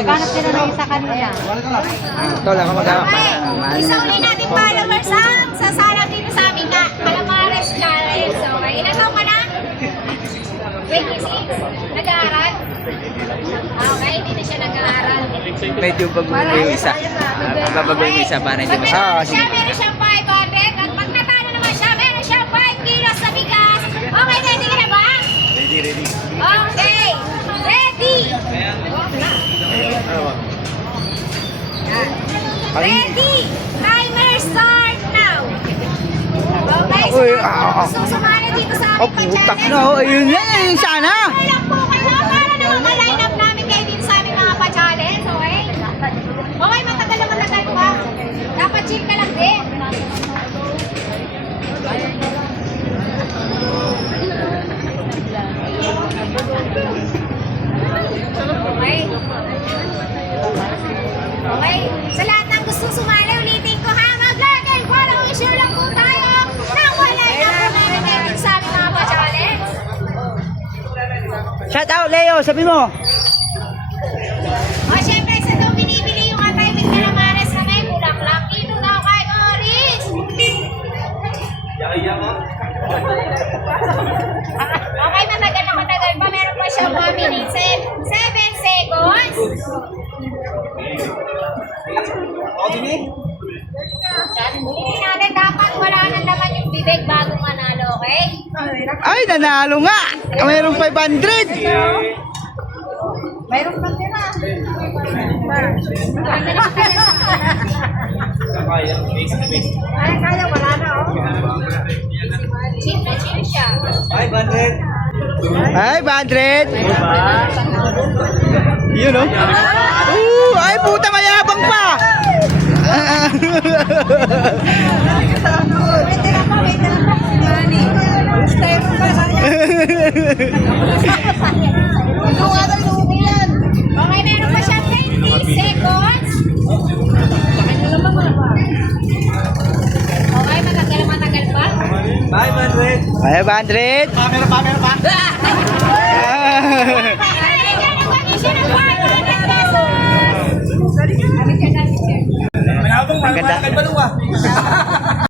Paano tinanong sa kanila? Ito lang ako magawa. Isa uli natin followers ang sasarang dito sa amin na Calamares Challenge. So, okay. Ilan taon ka na? 26? Nag-aaral? Okay, hindi na siya nag-aaral. Medyo bago yung isa. Babago yung isa para hindi Pag mas... nanalo siya, meron siyang 500. Ready! Timer start now! Okay, so Uy, ah, ah. gusto sumali dito sa Oh, aming putak pa-challenge. na. Oh, ayun na. Ayun sana. Okay lang po kayo para naman ma-line up namin kayo dito sa aming mga pa-challenge, okay? Okay, matagal na matagal pa. Dapat chill ka lang din. Shout out, Leo. Sabi mo. O, syempre, sa daw binibili yung atay with calamares na may bulaklak. Dito daw kay Oris. Okay, matagal na matagal pa. Meron pa siyang mga minutes. 7 seconds. Hindi natin dapat wala nang laman yung bibig bago okay? Ay, nanalo nga. Mayroong 500. Mayroon pa tira. Ay, kaya wala na, oh. Chill siya. Ay, 500. Yun, oh. 500. Camera camera pa. Ay, ganun pa din siya ng 500 pesos. Ang ganda.